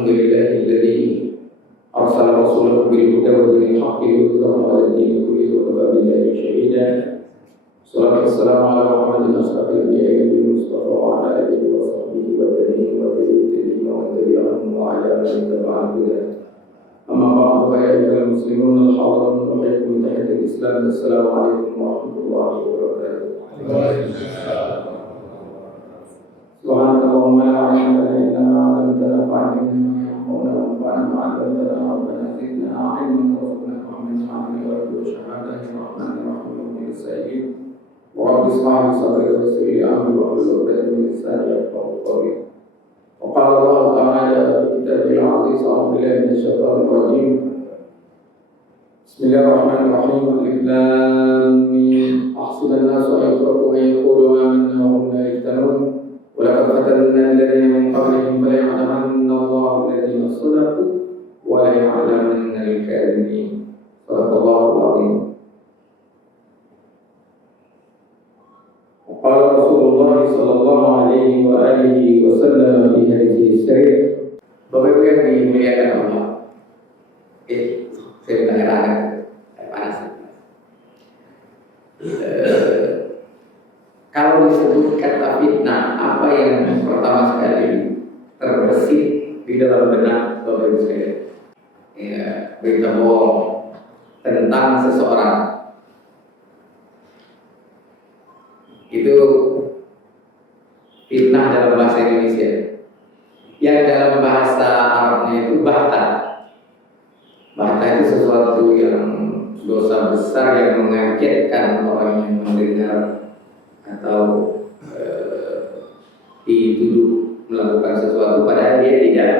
الحمد لله الذي أرسل رسوله بالهدى ودين الحق ليظهره على الدين كله وكفى بالله شهيدا. الصلاة والسلام على محمد أشرف الأنبياء والمصطفى وعلى آله وصحبه والتابعين والتابعين ومن تبعهم وعلى من تبع الهدى. أما بعد فيا أيها المسلمون الحاضرون أحييكم تحية الإسلام. السلام عليكم ورحمة الله وبركاته. سبحانك اللهم لا علم لنا إلا ما علمتنا فعلمنا ما ينفعنا وانفعنا ما علمتنا ربنا زدنا علما وارزقنا فهما وعملا وارجو شهادة الرحمن الرحيم رب السائلين ورب اشرح لي صدري ويسر لي أمري واحلل عقدة من لساني يفقهوا قولي. وقال الله تعالى في كتابه العزيز أعوذ بالله من الشيطان الرجيم بسم الله الرحمن الرحيم ألف لام ميم أحسب الناس أن يتركوا أن يقولوا آمنا وهم لا يفتنون ولقد فتنا الذين من قبلهم فليعلمن الله الذين صدقوا وليعلمن الكاذبين. صدق الله العظيم. وقال رسول الله صلى الله عليه وآله وسلم في حديثه الشريف. Bapak Ibu yang dimuliakan Allah, saya minta air hangat, panas. Kalau disebut kata fitnah, apa yang pertama sekali terbersih di dalam benak Bapak Ibu sekalian? Ya, berita bohong tentang seseorang. Itu fitnah dalam bahasa Indonesia. Yang dalam bahasa Arabnya itu bahta. Bahta itu sesuatu yang dosa besar yang mengagetkan orang yang mendengar atau dituduh melakukan sesuatu padahal dia tidak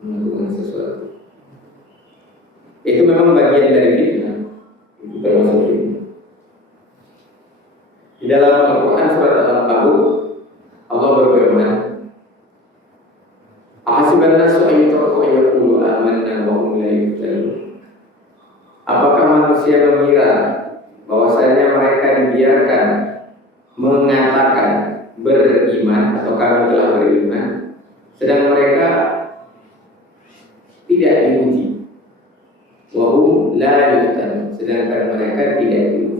melakukan sesuatu. Itu memang bagian dari fitnah. Itu termasuk fitnah. Di dalam Al-Quran surat Al-Ankabut Allah berfirman, "Ahasiban nasu an yutraku an yaqulu amanna wa hum la yuftanun." Apakah manusia mengira bahwasanya mereka dibiarkan mengatakan beriman atau kami telah beriman, sedang mereka tidak diuji. Wa hum la yuftanun, sedangkan mereka tidak diuji.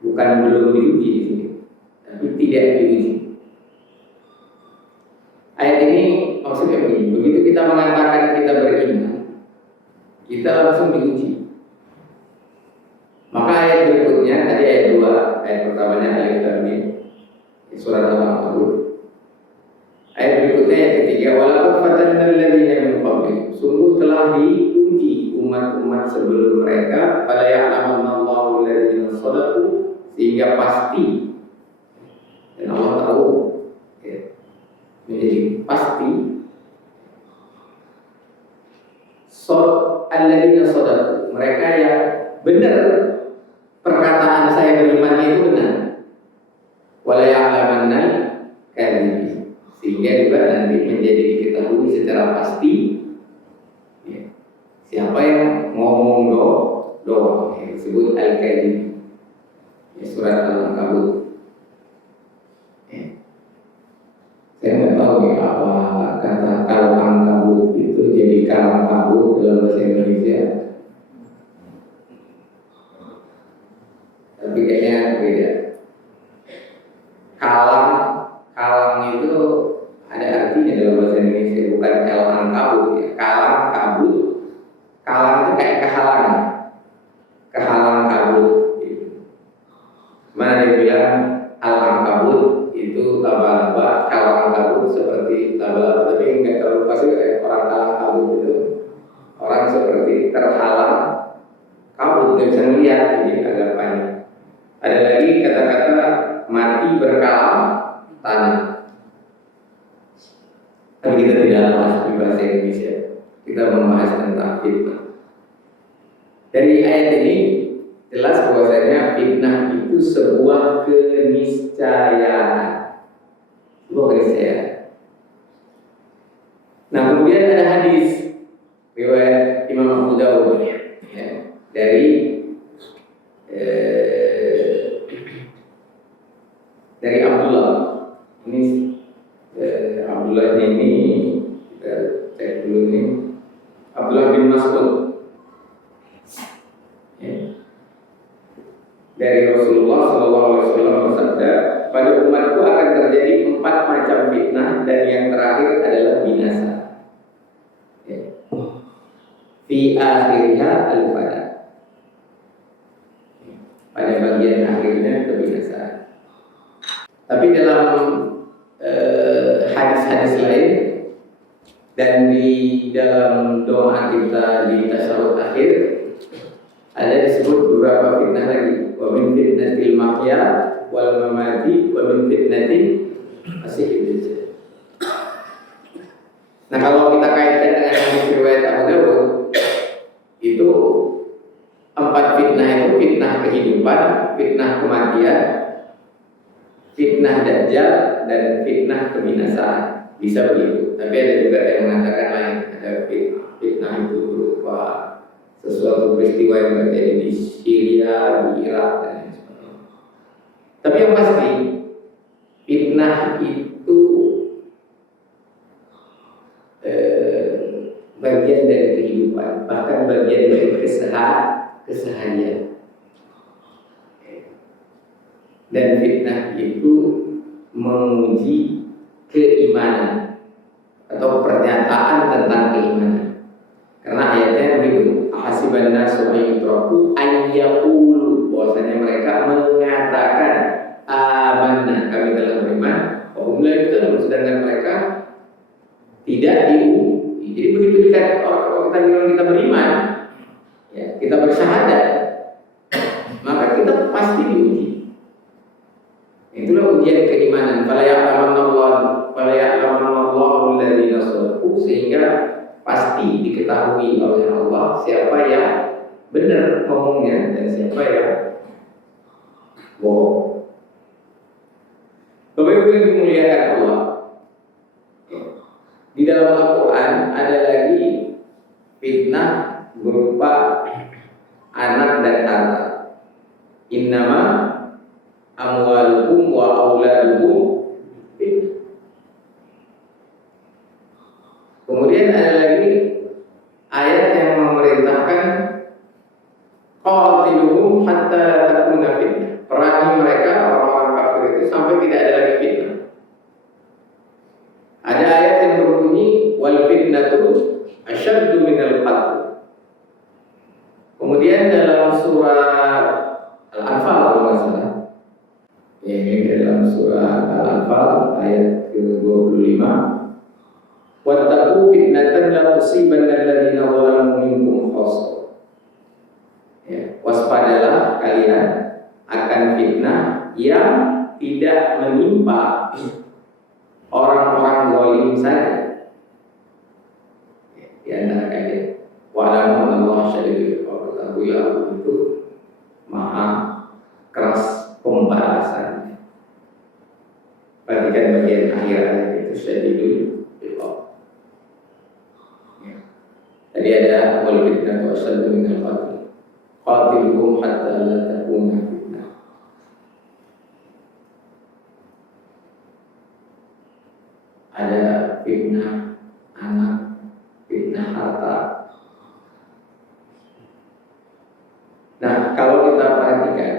Bukan belum diuji di sini, tapi tidak diuji. Ayat ini maksudnya begini, begitu kita mengatakan kita beriman, kita langsung diuji. Maka ayat berikutnya, tadi ayat 2, ayat pertamanya alif lam mim surat Al-Ankabut. Ayat berikutnya ayat ketiga, walaqad fatanna alladziina min qablihim, sungguh telah diuji umat-umat sebelum mereka, fala ya'lamanna Allahu alladziina shadaqu, sehingga pasti dan Allah tahu ya, menjadi pasti alladzina shadaqu, mereka yang benar perkataan saya beriman itu benar. Wala ya'lamanna kadzibin, sehingga juga nanti menjadi diketahui secara pasti ya, siapa yang ngomong doang yang disebut al-kadzib. Surat Al-Ankabut. Saya nggak tahu nih apa kata kalau Ankabut itu jadi kalang kabut dalam bahasa Indonesia. Tapi kayaknya beda. Kalang itu ada artinya dalam bahasa Indonesia, bukan kalang kabut ya. Kalang kabut. Kalang itu kayak kehalang kabut. Mana dia bilang al-ankabut itu laba-laba, kalau ankabut seperti laba-laba, tapi enggak terlalu pasti kayak orang kalang kabut itu orang seperti terhalang kabut, nggak bisa melihat, jadi agak panjang. Ada lagi kata-kata mati berkalam tanah. Tapi kita tidak bahas di bahasa Indonesia, kita membahas tentang fitnah. Dari ayat ini jelas bahwasanya fitnah itu sebuah keniscayaan. Nah, kemudian ada hadis riwayat Imam Abu Dawud ya, dari Abdullah. Ini Abdullah ini kita cek dulu ini. Abdullah bin Mas'ud ya. Dari Rasulullah SAW bersabda, pada umatku akan terjadi 4 macam fitnah dan yang terakhir adalah binasa. Ya. Fi akhirnya al-fana. Pada bagian akhirnya kebinasaan. Tapi dalam hadis-hadis lain dan di dalam doa kita di tasyahud akhir ada disebut beberapa fitnah lagi. Wa min fitnatil mahya wal mamati wa min fitnatil masiihid dajjal. Nah, kalau kita kaitkan dengan hadis riwayat Abu Dawud, itu 4 fitnah itu fitnah kehidupan, fitnah kematian, fitnah dajjal, dan fitnah kebinasaan. Bisa begitu. Tapi ada juga yang mengatakan lain. Ada fitnah itu berupa sesuatu peristiwa yang terjadi di Syria, di Irak, dan lain sebagainya. Tapi yang pasti fitnah itu bagian dari kehidupan, bahkan bagian dari keseharian. Dan fitnah itu menguji keimanan atau pernyataan tentang keimanan. Karena ayatnya begitu, hasiban nasu ayyutraku ayyaqulu, bahwasanya mereka mengatakan amanna, kami telah beriman, wa hum la yuftanun, sedangkan mereka tidak diuji. Jadi begitu kalau kita bilang kita beriman, ya, kita bersyahadat, maka kita pasti diuji. Itulah ujian keimanan. Fala ya'lamanallahu alladziina shadaqu, sehingga pasti diketahui oleh Allah siapa yang benar ngomongnya dan siapa yang bohong. Bapak Ibu yang dimuliakan Allah, di dalam Al-Quran ada lagi fitnah berupa anak dan harta. Innama amwalukum wa auladukum fitnah. Kemudian ada lagi ayat yang memerintahkan qatiluhum hatta la takuna fitnah. Perangi mereka orang-orang kafir itu sampai tidak ada lagi fitnah. Ada ayat yang berbunyi wal fitnatu asyaddu minal qatl. Kemudian dalam surat Al-Anfal kalau nggak salah, ya, ini dalam surat Al-Anfal ayat ke-25, wattaqu fitnatan la tusibanna alladziina zalamu minkum khassah. Ya, waspadalah kalian akan fitnah yang tidak menimpa orang-orang zalim saja. Ya, di antara kalian, wa'lamu annallaha syadidul iqab, ketahuilah itu maha keras pembalasan. Perhatikan bagian akhir ayat itu, syadidul iqab. Ya. Tadi ada wal fitnatu asyaddu minal qatl. Qatiluhum hatta la takuna fitnah. Ada fitnah anak, fitnah harta. Nah, kalau kita perhatikan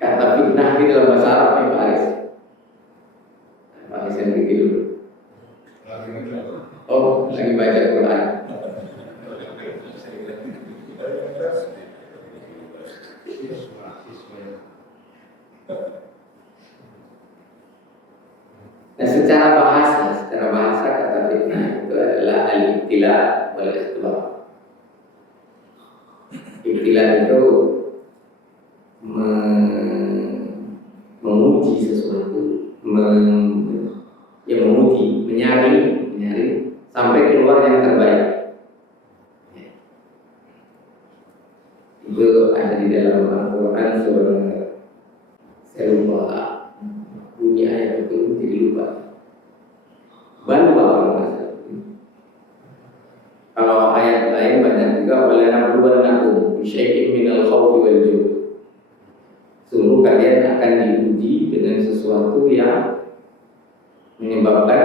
kata fitnah di dalam bahasa Arab ini Pak Aris. Pak Aris yang pergi dulu. Oh, lagi baca Quran. Nah, secara bahasa kata fitnah itu adalah al-ibtila wal ikhtibar. Ibtila itu menguji sesuatu, menguji, menyaring sampai keluar yang terbaik. Itu ada di dalam Al-Quran surah, saya lupa bunyi ayat itu, jadi lupa. Kalau ayat lain banyak juga, wala nabluwannakum bisyai'in minal khawfi wal ju'. Sungguh kalian akan diuji dengan sesuatu yang menyebabkan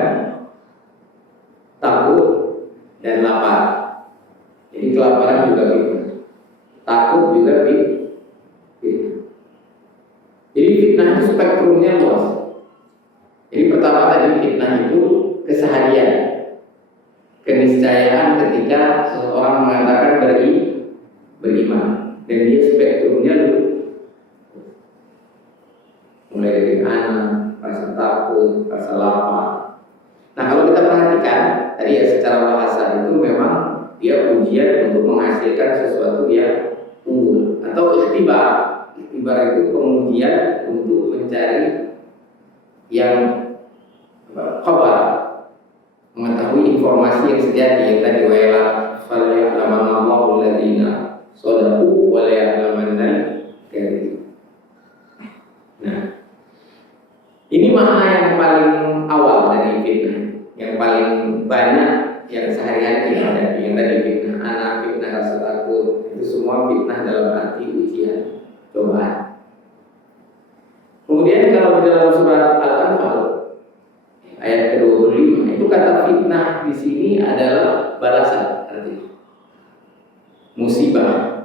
takut dan lapar. Jadi kelaparan juga fitnah, takut juga fitnah. Jadi fitnah itu spektrumnya luas. Jadi pertama tadi fitnah itu keseharian, keniscayaan ketika seseorang mengatakan beriman, dan dia spektrumnya luas. Mulai dari anak, rasa takut, rasa lapar. Nah kalau kita perhatikan tadi ya secara bahasa itu memang dia ujian untuk menghasilkan sesuatu yang unggul atau ikhtibar. Ikhtibar itu pengujian untuk mencari yang khabar, mengetahui informasi yang sejati yang tadi wala falya'lamanallahu alladziina shadaqu wa la ya'lamanna kadhib. Nah, ini makna yang paling awal dari fitnah, yang paling banyak yang sehari-hari kita hadapi. Yang tadi fitnah anak, fitnah rasa takut, itu semua fitnah dalam arti ujian, cobaan. Kemudian kalau di dalam surat Al-Anfal ayat ke-25 itu kata fitnah di sini adalah balasan, artinya musibah.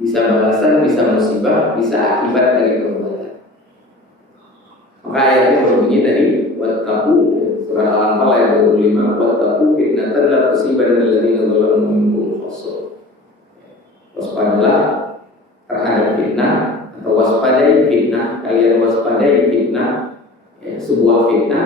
Bisa balasan, bisa musibah, bisa akibat dari perbuatan. Maka ayatnya berbunyi tadi wattaqu, surah Al-Anfal ayat 25, wattaqu fitnatan la tusibanna alladziina dzalamu minkum khassah. Waspadalah terhadap fitnah atau waspadai fitnah, kalian waspadai fitnah, ya, sebuah fitnah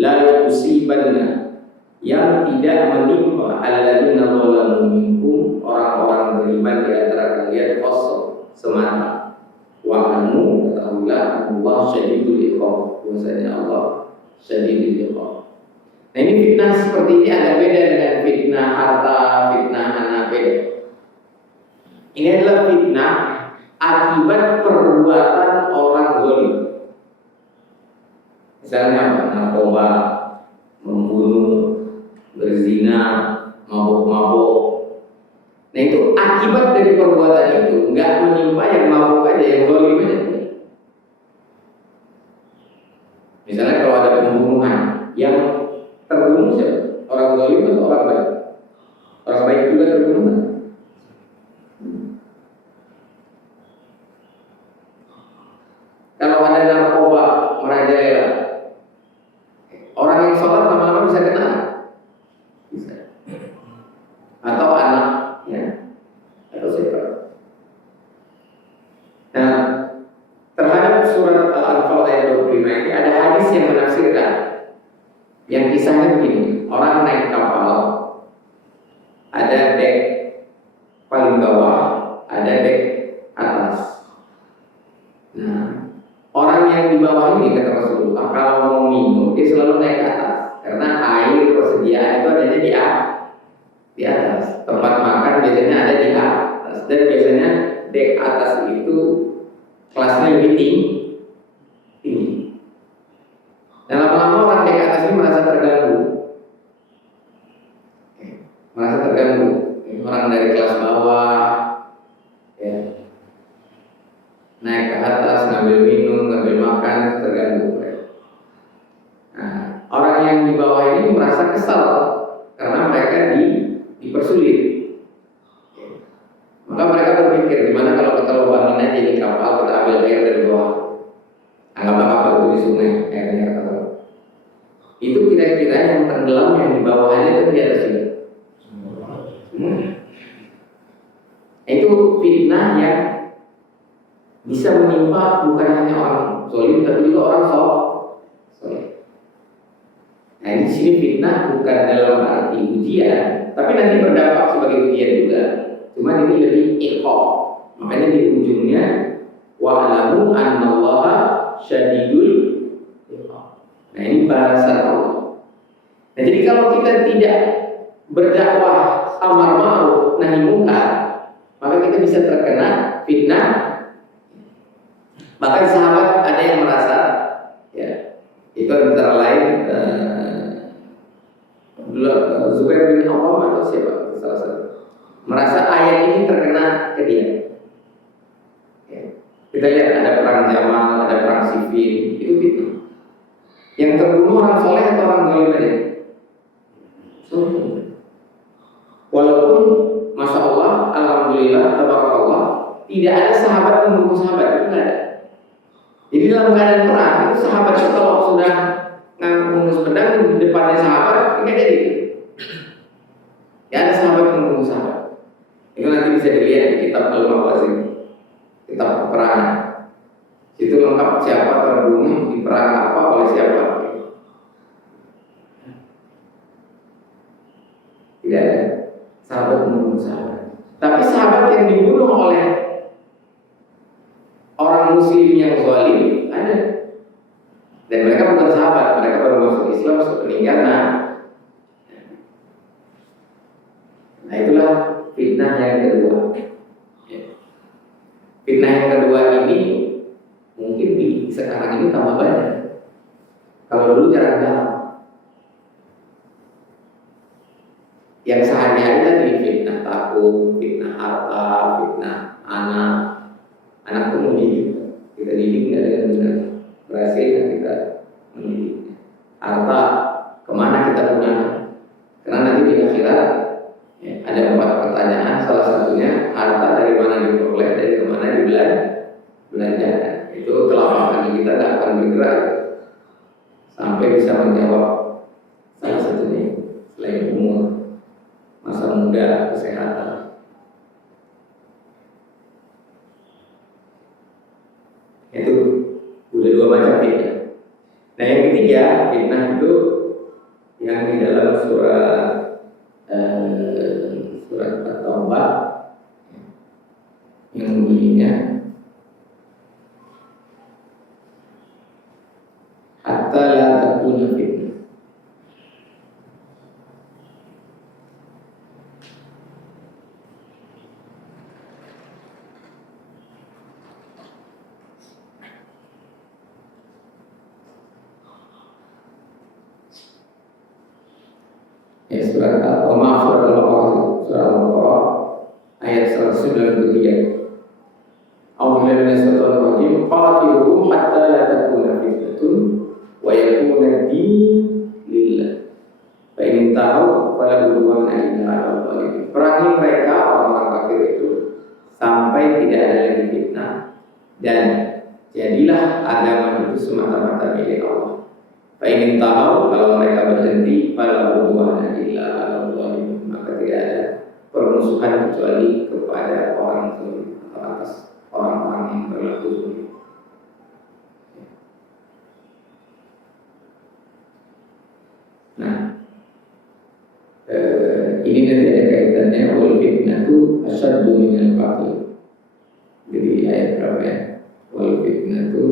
la tusibanna, yang tidak menimpa alladziina dzalamu minkum, orang-orang beriman di antara kalian khassah semata. Wa'lamu, ketahuilah Allah syadidul iqab, bahwasanya Allah syadidul iqab. Nah ini fitnah seperti ini agak beda dengan fitnah harta, fitnah anak, beda. Ini adalah fitnah akibat perbuatan orang zalim. Misalnya apa? Narkoba, membunuh, berzina, mabuk-mabuk. Nah itu akibat dari perbuatan itu nggak menimpa yang mabuk aja, yang zalim aja. Misalnya kalau ada pembunuhan, yang terbunuh siapa? Orang zalim atau orang baik? Orang baik juga terbunuh kan? Kalau ada narkoba merajalela, orang yang sholat lama-lama bisa kena, bisa. Atau anak, ya, atau siapa? Nah, terhadap surat Al-Anfal ayat 25 ini ada hadis yang menafsirkan, yang kisahnya begini: orang naik kapal, ada dek paling bawah, ada dek atas. Nah, orang yang di bawah ini kata Rasulullah kalau mau minum dia selalu naik ke atas, karena air persediaan itu adanya di atas. Tempat makan biasanya ada di atas, dan biasanya dek atas itu kelasnya lebih tinggi. Dan lama-lama orang dek atas ini merasa terganggu. Orang dari kelas bawah, ya, naik ke atas ngambil minum, ngambil makan, itu terganggu. Nah, orang yang di bawah ini merasa kesal karena mereka dipersulit. Maka mereka berpikir, gimana kalau kita lubangin aja di kapal, kita ambil air dari bawah, anggaplah kapal itu di sungai, airnya kapal. Itu kira-kira yang tenggelam yang di bawahnya itu di atas juga. Itu fitnah yang bisa menimpa bukan hanya orang zalim, tapi juga orang soleh. Nah, di sini fitnah bukan dalam arti ujian, tapi nanti berdampak sebagai ujian juga. Cuma ini lebih iqab. Makanya di ujungnya wa'lamu annallaha syadidul iqab. Nah, ini balasan Allah. Nah, jadi kalau kita tidak berdakwah amar ma'ruf nahi munkar, maka kita bisa terkena fitnah. Bahkan sahabat ada yang merasa, ya, itu antara lain Zubair bin Awam atau siapa salah satu, merasa ayat ini terkena ke dia. Ya. Kita lihat ada perang Jamal, ada perang Siffin, itu fitnah. Yang terbunuh orang soleh atau orang zalim aja? Soleh. Walaupun masya Allah, alhamdulillah, tabarakallah, tidak ada sahabat membunuh sahabat, itu nggak ada. Jadi dalam keadaan perang itu sahabat itu kalau sudah ngangkung pedang di depannya sahabat, nggak jadi. Ya ada sahabat membunuh sahabat. Itu nanti bisa dilihat di kitab Al-Mawazin, kitab peperangan. Itu lengkap siapa terbunuh di perang apa oleh siapa. Tidak ada sahabat membunuh sahabat. Tapi sahabat yang dibunuh oleh orang muslim yang zalim ada. Dan mereka bukan sahabat, mereka baru masuk Islam sepeninggalan. Nah itulah fitnah yang kedua. Fitnah yang kedua ini mungkin di sekarang ini tambah banyak. Kalau dulu jarang-jarang. Yang sehari-hari tadi fitnah takut, fitnah harta, fitnah anak. Anak itu mau kita didik nggak dengan benar, berhasil dan kita mendidik. Harta kemana kita gunakan? Karena nanti di akhirat ya, ada 4 pertanyaan. Salah satunya harta dari mana diperoleh, dari kemana dibelanjakan. Itu telapak kaki kita nggak akan bergerak sampai bisa menjawab salah satunya selain umur, masa muda, kesehatan. Itu udah 2 macam fitnah. Nah yang ketiga fitnah itu yang di dalam surat At-Taubah yang bunyinya hatta la takuna fitnah. Ya surat Al-Baqarah ayat 193. A'udzu billahi minasyaitonir rajim. Qatiluhum hatta la takuna fitnatun wa yakuna ad-din lillah. Fa in tahu fala udwana illa 'alal zalimin. Perangi mereka orang-orang kafir itu sampai tidak ada lagi fitnah dan jadilah agama itu semata-mata milik Allah. Fa in tahu, kalau mereka berhenti fala udwana illa 'alal zalimin, maka tidak ada permusuhan kecuali kepada orang zalim atau atas orang-orang yang berlaku zalim. Nah, ini nanti ada kaitannya wal fitnatu asyaddu minal qatl. Jadi ayat berapa ya? Wal fitnatu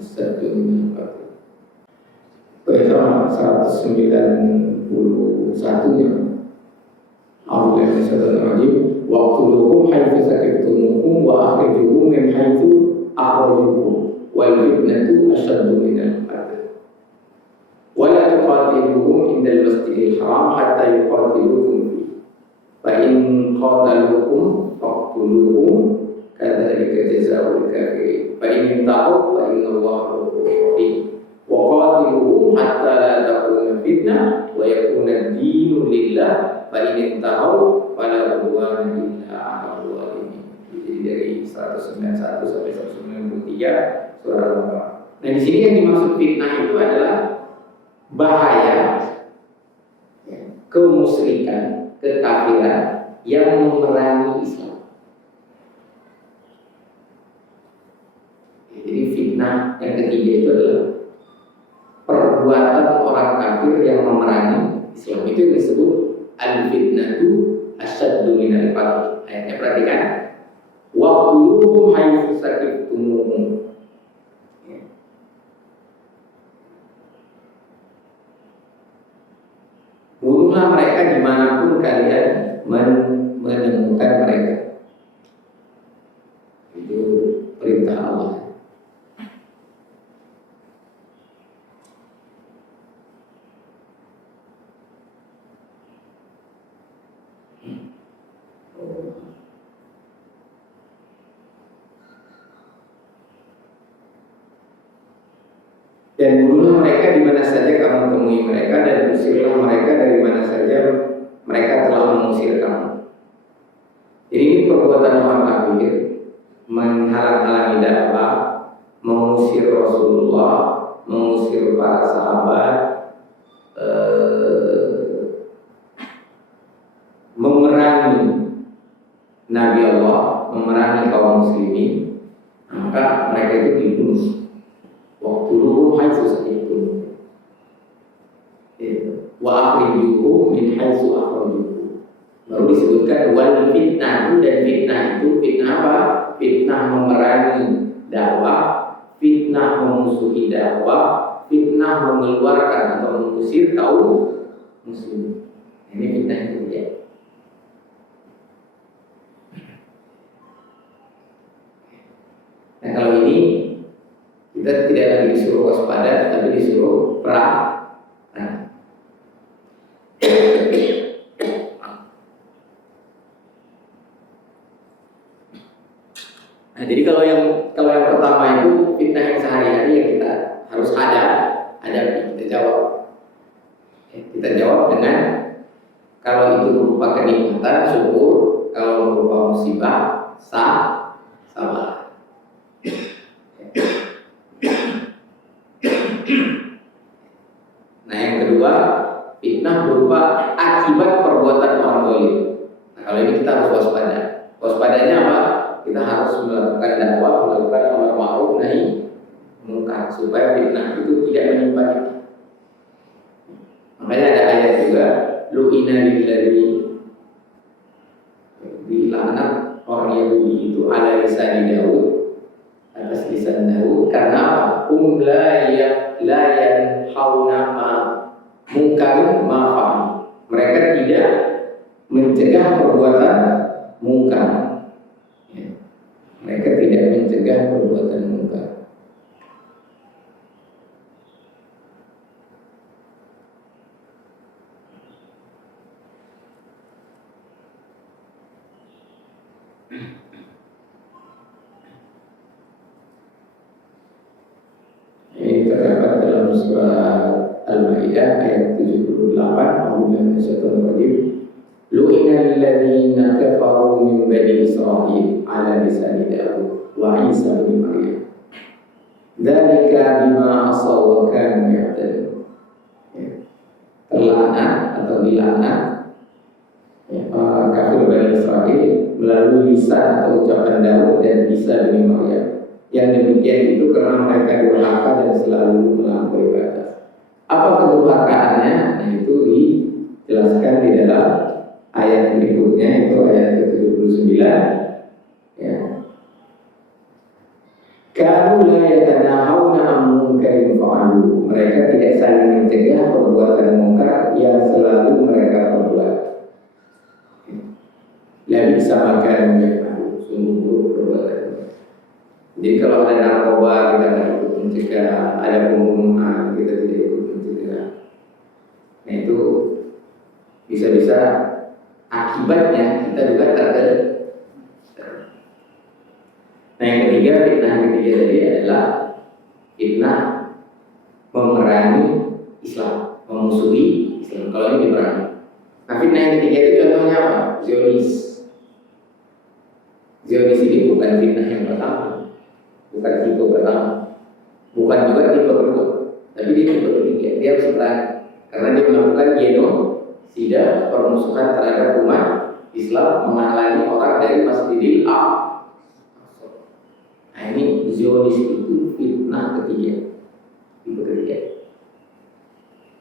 asyaddu minal qatl. Ayat 191-nya. A'udzu billahi minasyaitonir rajim. Waqtuluhum haitsu sakiftumuhum wa akhrijuhum min haitsu akhrajukum wal fitnatu asyaddu minal qatl. Wa la tuqatiluhum indal masjidil haram hatta yuqatilukum fihi. Fa in qataluukum faqtuluhum kadzalika jazaa'ul kafirin. Fa in tahu fa innallaha ghafurur rahim. Wa qatiluhum hatta la takuna fitnah wa yakuna ad-dinu lillah. Fa in tahu fala udwana illa 'alal zalimin. Jadi dari 191 sampai 193 surah Al-Baqarah. Nah di sini yang dimaksud fitnah itu adalah bahaya ya, kemusyrikan, kekafiran yang memerangi Islam. Jadi fitnah yang ketiga itu adalah perbuatan orang kafir yang memerangi Islam. Itu yang disebut al-fitnatu asyaddu minal qatl. Ayatnya perhatikan. Waqtuluhum haitsu sakiftumuhum. Bunuhlah mereka dimanapun kalian menemukan mereka. Itu perintah Allah. Dan bunuhlah mereka di mana saja menemui mereka dan usirlah mereka dari mana saja mereka telah mengusir kamu. Jadi ini perbuatan orang kafir, menghalang-halangi dakwah, mengusir Rasulullah, mengusir para sahabat, memerangi Nabi Allah, memerangi kaum muslimin, maka mereka itu dibunuh. Waktu dulu haitsu itu, wa akhrijuhu min haitsu akhrajuhu. Baru disebutkan wal fitnah, dan fitnah itu fitnah apa? Fitnah memerangi dakwah, fitnah memusuhi dakwah, fitnah mengeluarkan atau mengusir kaum muslim. Ini fitnah itu ya. Nah kalau ini kita tidak lagi disuruh waspada, tapi disuruh perang. Nah, jadi kalau yang pertama itu fitnah yang sehari-hari yang kita harus hadapi, kita jawab. Kita jawab dengan kalau itu berupa kenikmatan, syukur. Kalau berupa musibah, sabar. Nah yang kedua, fitnah berupa akibat perbuatan orang zalim. Nah kalau ini kita harus waspada. Waspadanya apa? Kita harus melakukan dakwah, melakukan amar ma'ruf nahi munkar supaya fitnah itu tidak menimpa kita. Makanya ada ayat juga, lu'ina lillazi, dilaknat orang Yahudi itu ala lisan Daud, atas lisan Daud, karena la yanhauna ma munkarin ma'fa'al. Mereka tidak mencegah perbuatan mungkar. Mereka tidak mencegah perbuatan mungkar. Ini terdapat dalam surah Al-Maidah ayat 78. A'udzu minasyaitonir rajim. Lu'inal ladzina kafaru min bani Israil ala lisani Daud wa Isa bin Maryam. Dzalika bima asaw wa kanu ya'tadun. Terlaknat atau dilaknat kafir Bani Israil melalui lisan atau ucapan Daud dan Isa bin Maryam. Yang demikian itu karena mereka durhaka dan selalu melampaui batas. Apa kedurhakaannya? Nah itu dijelaskan di dalam ayat berikutnya, itu ayat ke-79 ya. Kanu la yatanahawna an munkarin fa'alu. Mereka tidak saling mencegah perbuatan mungkar yang selalu mereka perbuat. La bisa makan yaf'alu, sungguh buruk perbuatan. Jadi kalau ada narkoba kita tidak ikut mencegah, ada pembunuhan kita tidak ikut mencegah. Nah itu bisa-bisa akibatnya kita juga terkena. Nah yang ketiga, fitnah ketiga tadi adalah fitnah memerangi Islam, memusuhi Islam. Kalau ini diperangi. Nah fitnah yang ketiga itu contohnya apa? Zionis. Zionis ini bukan fitnah yang pertama, bukan tipe pertama, bukan juga tipe kedua, tapi dia tipe ketiga. Dia harus berani karena dia melakukan genosida, permusuhan terhadap umat Islam, menghalangi orang dari Masjidil Aqsa. Nah ini Zionis itu fitnah ketiga, tipe ketiga.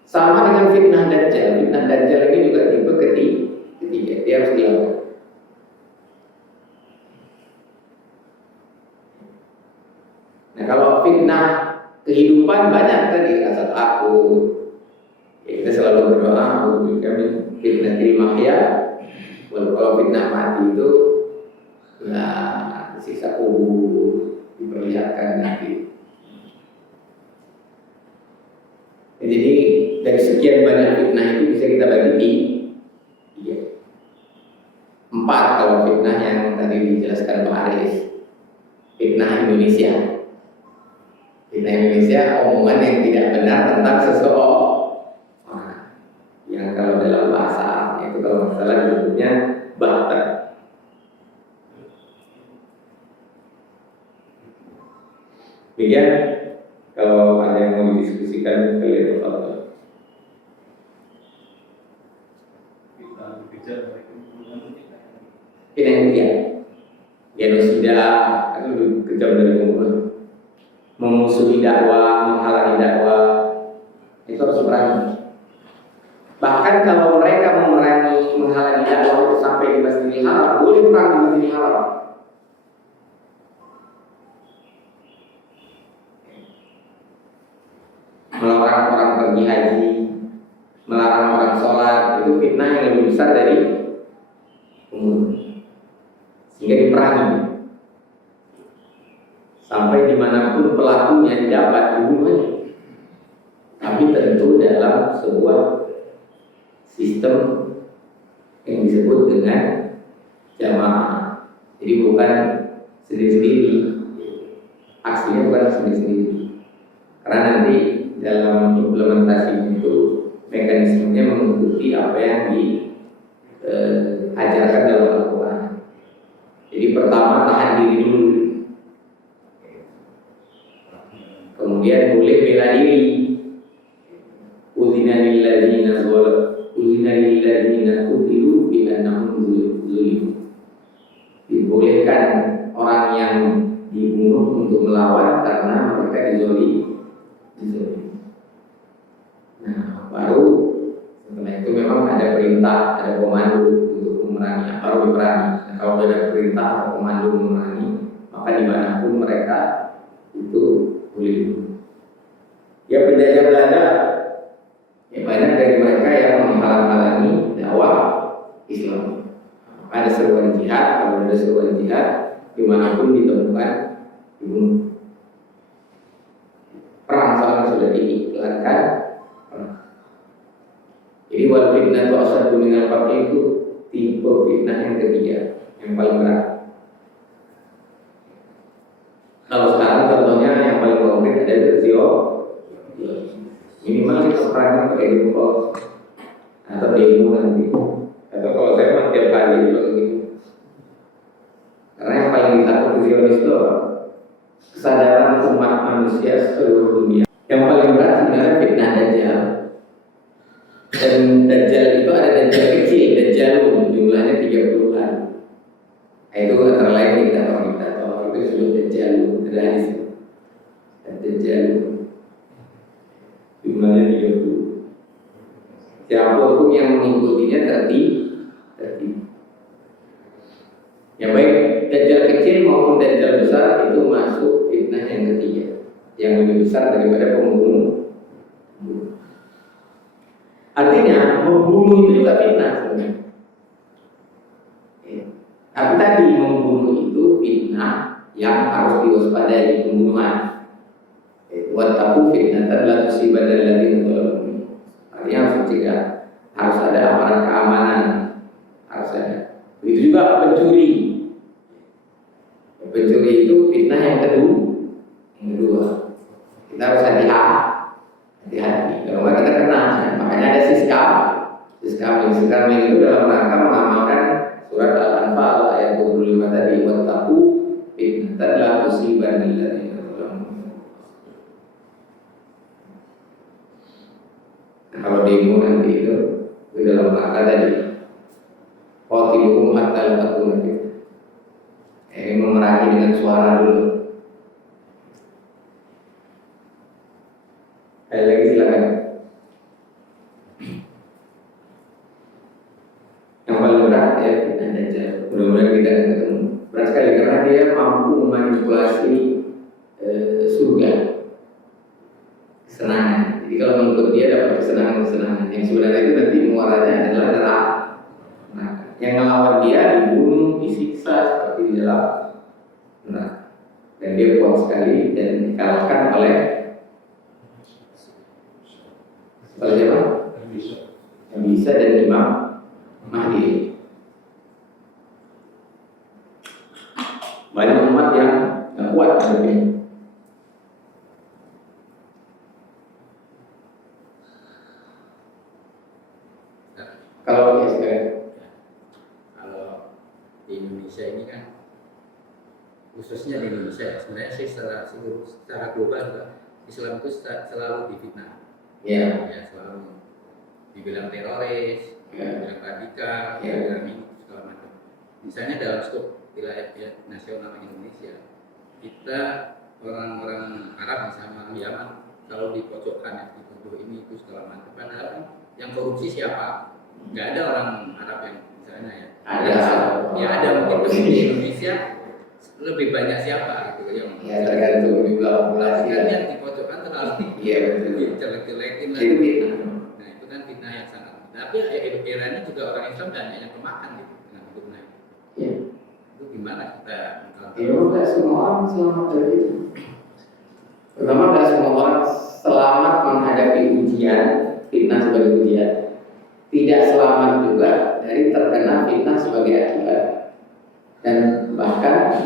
Sama dengan fitnah Dajjal. Fitnah Dajjal ini juga tipe ketiga. Dia harus dilawan. Nah kalau fitnah kehidupan banyak tadi, rasa takut. Ya, kita selalu berdoa, kami fitnah mahya. Kalau fitnah mati itu, nah siksa kubur diperlihatkan nanti. Jadi dari sekian banyak fitnah itu bisa kita bagi tiga. 4 kalau fitnah yang tadi dijelaskan Pak Aris. Fitnah Indonesia. Fitnah Indonesia omongan yang tidak benar tentang Demikian, kalau ada yang mau didiskusikan, kalian apa? Kita yang ketiga, genosida itu lebih kejam dari pembunuhan. Memusuhi dakwah, menghalangi dakwah, itu harus berani. Bahkan kalau mereka memerangi, menghalangi dakwah itu sampai di Masjidil Haram, boleh perang di Masjidil Haram. Melarang orang pergi haji, melarang orang sholat, itu fitnah yang lebih besar dari pembunuhan. Sehingga diperangi sampai dimanapun pelakunya didapat dibunuhnya. Tapi tentu dalam sebuah sistem yang disebut dengan jamaah. Jadi bukan sendiri-sendiri, aksinya bukan sendiri-sendiri. Karena nanti dalam implementasi itu mekanismenya mengikuti apa yang diajarkan dalam Al-Quran. Jadi pertama tahan diri dulu, kemudian boleh bela diri. Udhina lilladzina qutilu bi annahum zulimu. Dibolehkan orang yang dibunuh untuk melawan karena mereka dizolimi. Nah, baru setelah itu memang ada perintah, ada komando untuk memerangi, baru diperangi. Nah, kalau ada perintah atau komando memerangi, maka dimanapun mereka itu boleh dibunuh. Ya, penjajah Belanda, ya banyak dari mereka yang menghalang-halangi dakwah Islam. Ada seruan jihad, kalau ada seruan jihad dimanapun ditemukan dibunuh. Perang soalnya sudah diiklankan. Jadi wal fitnah itu asal dunia pakai itu tipe fitnah yang ketiga, yang paling berat. Kalau sekarang contohnya yang paling konkret ada Zio. Minimal kita perangan pakai demo atau demo nanti. Atau kalau saya mah tiap hari juga gitu. Karena yang paling ditakut Zionis itu kesadaran umat manusia seluruh dunia. Yang paling berat sebenarnya fitnah Dajjal. Dan Dajjal itu ada Dajjal kecil, Dajjalun, jumlahnya 30-an. Itu antara lain diktator itu disebut Dajjalun, ada hadis. Dajjalun jumlahnya 30. Siapapun yang mengikutinya tertib. Yang baik Dajjal kecil maupun Dajjal besar itu masuk fitnah yang ketiga, yang lebih besar daripada pembunuh. Artinya membunuh itu juga fitnah sebenarnya. Tapi tadi membunuh itu fitnah yang harus diwaspadai, pembunuhan. Wattaqu fitnatan la tusibanna alladziina zalamu. Artinya harus dicegah, harus ada aparat keamanan, harus ada. Begitu juga pencuri. Pencuri itu fitnah yang kedua. Kita harus hati-hati. Kalau nggak kita kena, makanya ada siskam. Siskam itu dalam rangka mengamalkan surat Al-Anfal ayat 25 tadi. Wattaqu fitnatan la tusibanna alladziina zalamu. Kalau demo nanti itu dalam rangka tadi. Qatiluhum hatta la takuna fitnah. Memerangi dengan suara dulu. Ada lagi silakan. Yang paling berat ya fitnah Dajjal. Mudah-mudahan kita akan ketemu. Berat sekali karena dia mampu memanipulasi surga, kesenangan. Jadi kalau mengikut dia dapat kesenangan. Yang sebenarnya itu nanti muaranya adalah neraka. Yang melawan dia dibunuh, disiksa seperti di dalam neraka. Dan dia kuat sekali dan dikalahkan oleh siapa? Yang bisa dan Imam Mahdi. Banyak umat yang tidak kuat hadapnya. Kalau di Indonesia ini kan khususnya di Indonesia. Sebenarnya sih secara global juga Islam itu selalu difitnah. Ya. Ya, selalu dibilang teroris, dibilang radikal, dibilang ini segala macam. Misalnya dalam skop wilayah nasional Indonesia, kita orang-orang Arab misalnya orang Yaman kalau dipojokkan ya dituduh ini itu segala macam. Padahal yang korupsi siapa? Nggak ada orang Arab yang misalnya ya. Ada mungkin di Indonesia lebih banyak siapa gitu yang tergantung juga populasi kan yang dipojokkan terlalu jelek-jelekin lah. Nah itu kan fitnah yang sangat. Tapi eranya juga orang Islam banyak yang kemakan gitu dengan fitnah. Iya. Itu gimana kita? Tidak semua orang selamat dari itu. Pertama, tidak semua orang selamat menghadapi ujian, fitnah sebagai ujian. Tidak selamat juga dari terkena fitnah sebagai akibat. Dan bahkan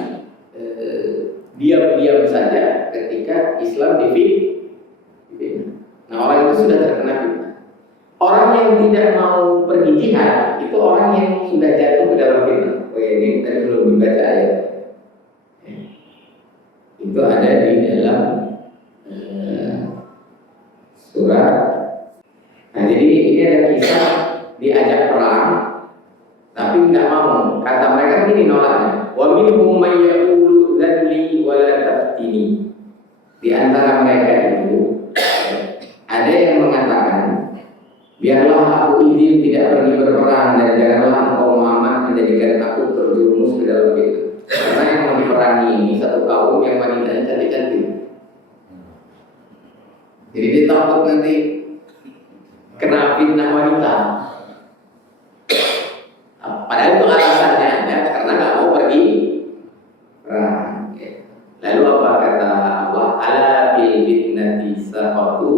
diam-diam saja ketika Islam difitnah. Nah, orang itu sudah terkena fitnah. Orang yang tidak mau pergi jihad itu orang yang sudah jatuh ke dalam fitnah. Oh ya, ini tadi belum dibaca ayat. Itu ada di dalam surat. Nah, jadi ini ada kisah diajak perang, tapi nggak mau. Kata mereka begini nolaknya. Wa minhum may yaqulu dzalli wa la taftini. Di antara mereka itu ada yang mengatakan, biarlah aku izin tidak pergi berperang dan janganlah engkau Muhammad menjadikan aku terjerumus ke dalam itu. Karena yang memerangi ini satu kaum yang wanitanya cantik-cantik. Jadi dia takut nanti kena fitnah wanita. Padahal itu alasannya ada karena nggak mau pergi perang. Lalu apa kata Allah? Ala fil fitnati saqatu.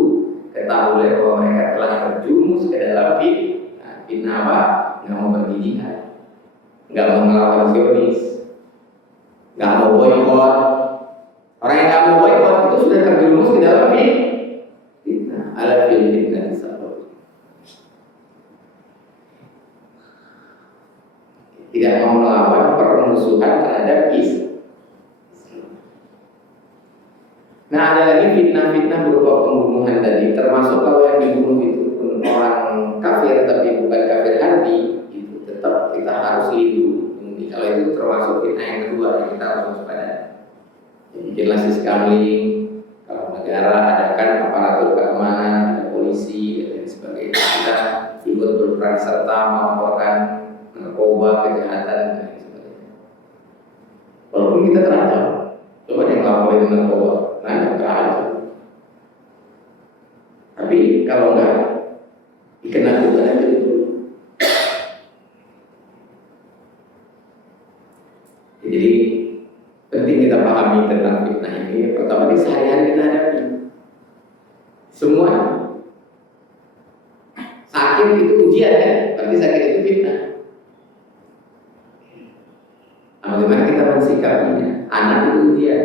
Ketahuilah bahwa mereka telah terjumus ke dalam fitnah apa? Nggak mau pergi jihad, nggak mau melawan Zionis, nggak mau boikot. Orang yang nggak mau boikot itu sudah terjerumus ke dalam fitnah. Ala fil fitnati saqatu. Tidak mau melawan permusuhan terhadap Islam. Nah, ada lagi fitnah-fitnah berupa pembunuhan tadi, termasuk kalau yang dibunuh itu pun orang kafir tapi bukan kafir harbi, itu tetap kita harus lindungi. Kalau itu termasuk fitnah yang kedua yang kita harus waspada. Jelas gambling, kalau negara adakan aparatur keamanan, ada polisi dan sebagainya, kita ikut berperan serta melaporkan narkoba, kejahatan dan sebagainya. Walaupun kita terancam, coba yang laporin narkoba. Nah, aja. Tapi kalau enggak dikena juga aja. Jadi penting kita pahami tentang fitnah ini. Pertama di sehari-hari kita hadapi. Semua sakit itu ujian kan? Berarti sakit itu fitnah. Nah, bagaimana kita mensikapinya? Anak itu ujian.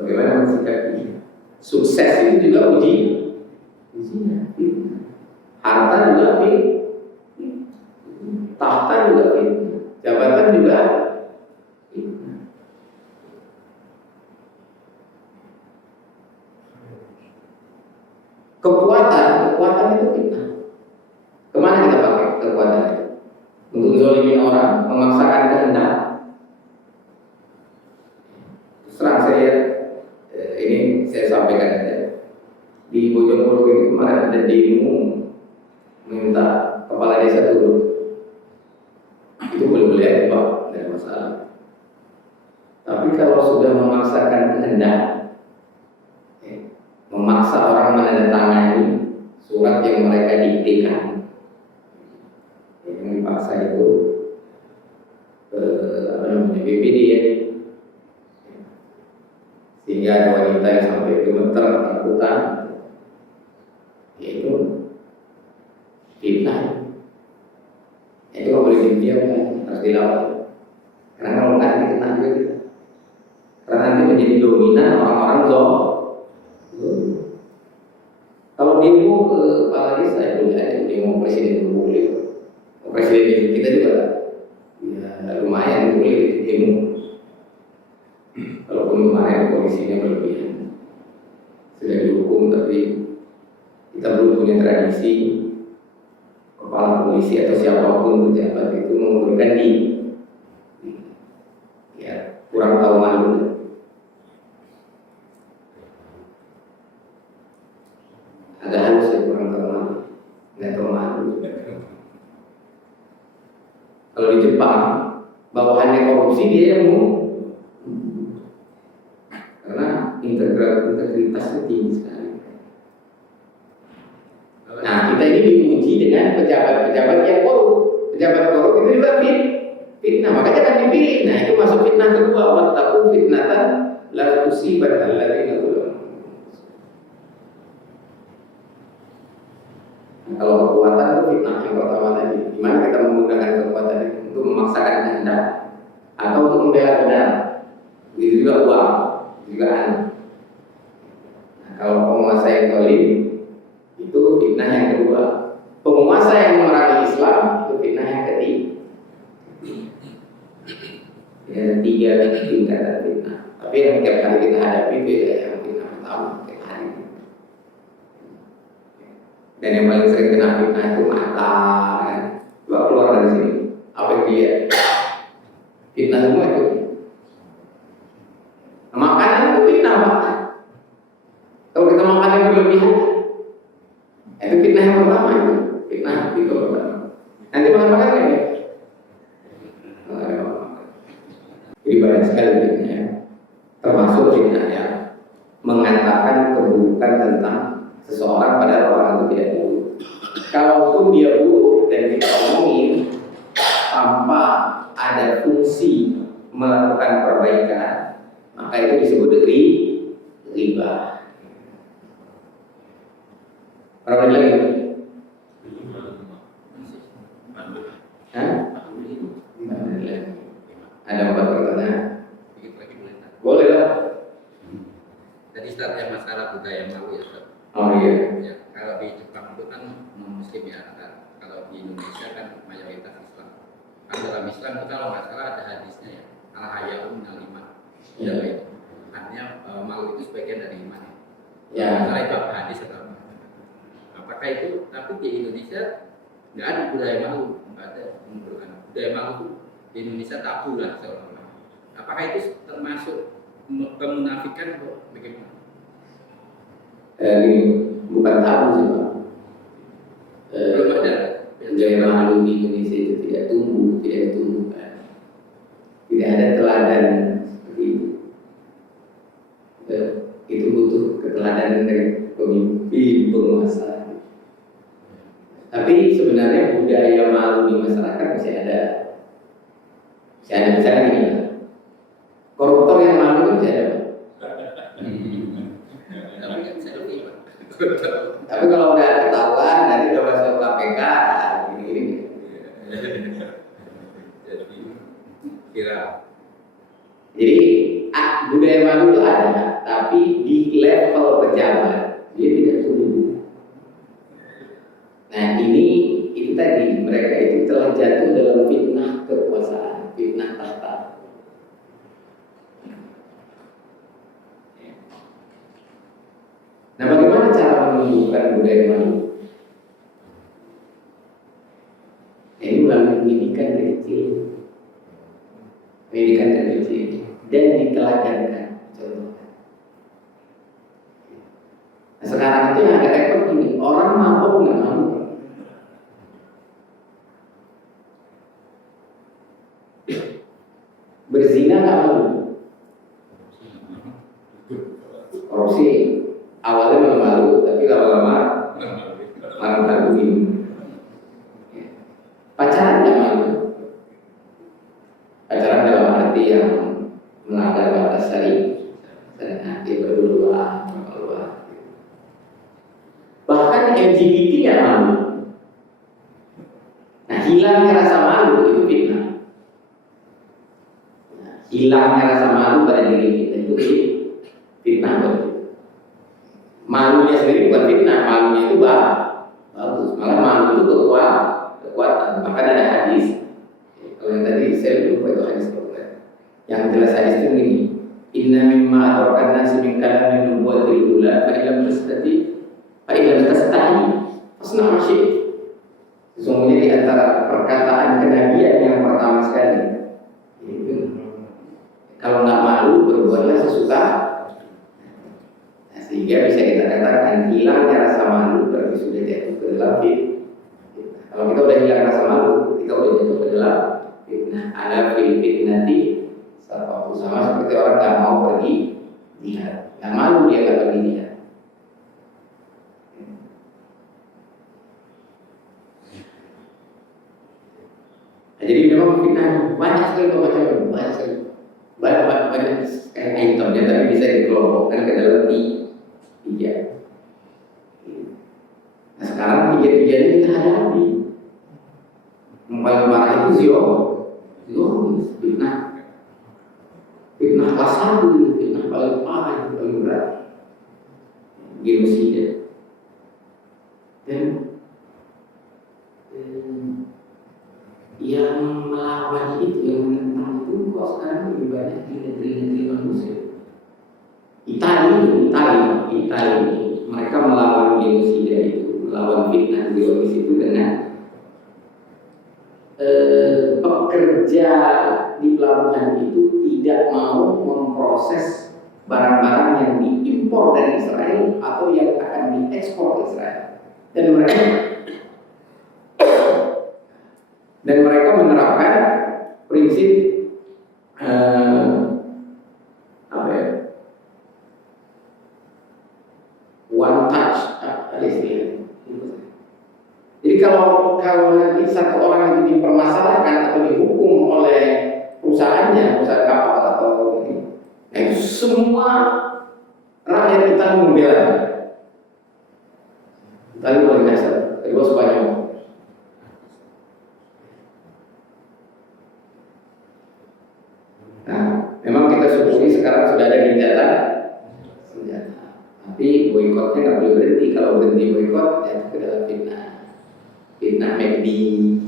Bagaimana mensikapinya? Sukses itu juga ujian. Harta juga fitnah. Tahta juga fitnah. Jabatan juga fitnah. Kekuatan itu fitnah. Kemana kita pakai kekuatan itu? Untuk zolimin orang, memaksakan kehendak. Serang saya ini saya sampaikan aja. Di Bojonegoro ini kemarin ada demo minta kepala desa turun. Itu boleh-boleh aja Pak, tidak ada masalah. Tapi kalau sudah memaksakan kehendak, memaksa orang menandatangani surat yang mereka diktekan, yang dipaksa itu BPD ya. Sehingga ada wanita yang sampai gemeter ketakutan, yaitu fitnah. Itu nggak boleh diam kan, harus dilawan. Karena kalau nggak dikena juga kita. Karena nanti menjadi dominan orang-orang Kalau demo ke kepala desa itu boleh, demo presiden boleh. Presiden kita juga ya lumayan boleh demo. kondisinya berlebihan. Sudah dihukum tapi kita belum punya tradisi kepala polisi atau siapapun pejabat itu mengundurkan diri. Ya, kurang tahu malu. Agak halus ya, kurang tahu malu. Nggak tahu malu. Kalau di Jepang, bawahannya korupsi dia yang mau, karena integritasnya tinggi sekali. Nah, kita ini diuji dengan pejabat-pejabat yang korup. Pejabat korup itu juga fitnah, makanya kan dipilih. Nah, itu masuk fitnah kedua, wattaqu fitnatan la tusibanna alladziina zalamu. Kalau kekuatan itu fitnah yang pertama tadi. Gimana kita menggunakan kekuatan itu untuk memaksakan kehendak atau untuk membela benar? Itu juga uang, juga anak. Nah, kalau penguasa yang zalim itu fitnah yang kedua. Penguasa yang memerangi Islam itu fitnah yang ketiga. Ya, tiga tingkatan fitnah. Tapi yang tiap hari kita hadapi beda yang fitnah pertama tiap hari. Dan yang paling sering kena fitnah itu mata, kan? Coba keluar dari sini. Apa yang dia? Fitnah semua itu. Nah, makanan itu fitnah, Pak. Kalau kita makan yang berlebihan, itu fitnah yang pertama itu. Fitnah itu pertama. Nanti makan lagi. Jadi banyak sekali fitnah. Termasuk fitnah yang mengatakan keburukan tentang seseorang pada orang itu tidak buruk. Kalaupun dia buruk dan kita omongin tanpa ada fungsi melakukan perbaikan, maka itu disebut riba. Berapa lagi? Hah? Ada 4 pertanyaan? Boleh lah. Tadi Ustaz yang masalah budaya malu ya Ustaz. Oh iya. Ya, kalau di Jepang itu kan non-muslim ya, kalau di Indonesia kan mayoritas Islam. Kan dalam Islam itu kalau nggak salah ada hadisnya ya, al-haya'u minal iman. Ya. Itu artinya malu itu sebagian dari iman. Ya. Masalah itu apa hadis atau apa? Apakah itu? Tapi di Indonesia nggak ada budaya malu, nggak ada menunjukkan budaya malu itu di Indonesia tabu lah seolah-olah. Apakah itu termasuk kemunafikan atau bagaimana? Ini bukan tabu sih Pak. Belum ada. Budaya malu di Indonesia itu tidak ditumbuhkan. Tidak ada teladan seperti itu. Itu butuh keteladanan dari pemimpin penguasa. Tapi sebenarnya budaya malu di masyarakat masih ada. Misalnya gini, koruptor yang malu itu masih ada. Tapi kalau udah ketahuan nanti udah masuk KPK, gini-gini. Jadi kira. Jadi budaya malu itu ada, tapi di level pejabat dia tidak tumbuh. Nah ini itu tadi mereka itu telah jatuh dalam fitnah kekuasaan, fitnah tahta. Nah, bagaimana cara menumbuhkan budaya malu? Ini melalui pendidikan dari kecil, dan diteladankan. Contohnya. Nah, sekarang itu yang ada repot ini, orang mabuk nggak malu. Berzina nggak malu. Korupsi awalnya memang malu, tapi lama-lama malu. Pacaran nggak malu. Pacaran dalam arti yang melanggar batas syariat, dia berdua. Bahkan LGBT nggak malu. Nah, hilangnya rasa malu itu fitnah. Hilangnya rasa malu pada diri kita itu fitnah. Malunya sendiri bukan fitnah, malunya itu bagus. Malah malu itu kekuatan. Bahkan ada hadis. Kalau yang tadi saya lupa itu hadis apa. Yang jelas hadis itu begini. Inna mimma adrakan nasi min kalamin nubuwatil ula fa illam tastahi fasna masyi. Sesungguhnya di antara perkataan kenabian yang pertama sekali itu, kalau nggak malu berbuatlah sesuka. Nah, sehingga bisa kita katakan hilangnya rasa malu berarti sudah jatuh ke dalam fitnah. Kalau kita udah hilang rasa malu, kita udah jatuh ke dalam fitnah. Ada fitnati sama seperti orang nggak mau pergi jihad, nggak malu dia nggak pergi jihad. Jadi memang fitnah banyak sekali macam-macam, banyak sekali, banyak itemnya, tapi bisa dikelompokkan ke dalam tiga. Nah sekarang tiga-tiganya kita hadapi. Yang paling parah itu zionis, fitnah kelas 1, fitnah paling parah, yang paling berat, genosida. Dan yang melawan itu, yang menentang itu kok sekarang lebih banyak di negeri-negeri non-muslim. Italia mereka melawan genosida itu, melawan fitnah zionis itu dengan pekerja di pelabuhan itu tidak mau memproses barang-barang yang diimpor dari Israel atau yang akan diekspor ke Israel, dan mereka menerapkan prinsip one touch istilah. Jadi kalau nanti satu orang itu dipermasalahkan atau dihukum oleh perusahaan kapal atau ini, nah itu semua rakyat kita membela. Tadi boleh dasar, tadi bos Spanyol. Nah, memang kita syukuri sekarang sudah ada gencatan senjata, tapi boikotnya nggak boleh berhenti. Kalau berhenti boikot, jatuh ke dalam fitnah. Fitnah McD,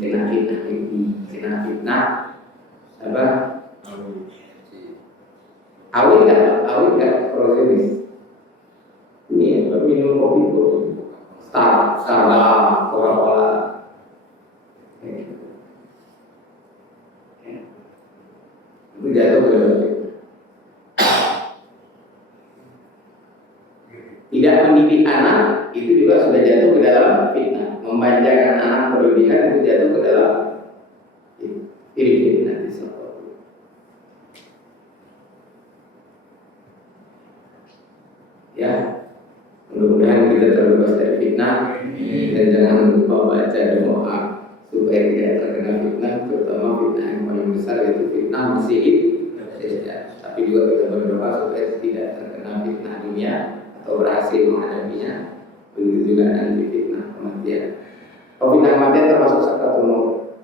kena fitnah apa? Awin nggak prosesis. Ini minum kopi, Starbucks, Coca-Cola. Itu jatuh ke dalam fitnah. Tidak mendidik anak itu juga sudah jatuh ke dalam fitnah. Memanjakan anak berlebihan itu jatuh ke dalam fitnah. Ya, mudah-mudahan kita terbebas dari fitnah dan jangan lupa baca doa supaya tidak terkena fitnah, terutama fitnah yang paling besar yaitu fitnah Masih. Tapi juga kita berdoa supaya tidak terkena fitnah dunia atau berhasil menghadapinya. Begitu juga nanti fitnah kematian. Fitnah kematian termasuk sakaratul maut.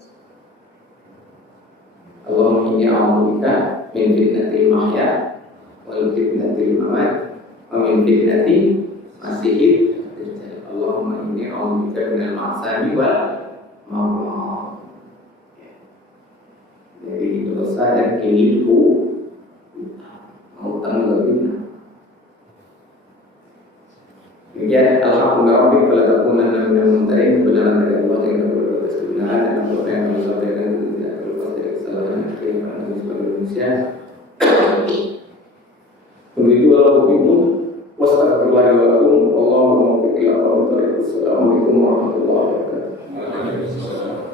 Allahumma inni a'udzubika min fitnatil mahya wal fitnatil mamat wa min fitnatil masiihid dajjal. Allahumma inni a'udzubika minal ma'sami wal maut. Dari dosa dan keliru mautan wa fitnah. Demikian, alhamdulillah rabbil fala takunanna minal mumtarin. Kebenaran dari Allah yang berbatas kebenaran dan Allah yang menyampaikan tidak berlepas dari kesalahan kehidupan sebagai manusia. Begitu walaupun wassalamualaikum warahmatullahi wabarakatuh. Assalamualaikum warahmatullahi wabarakatuh.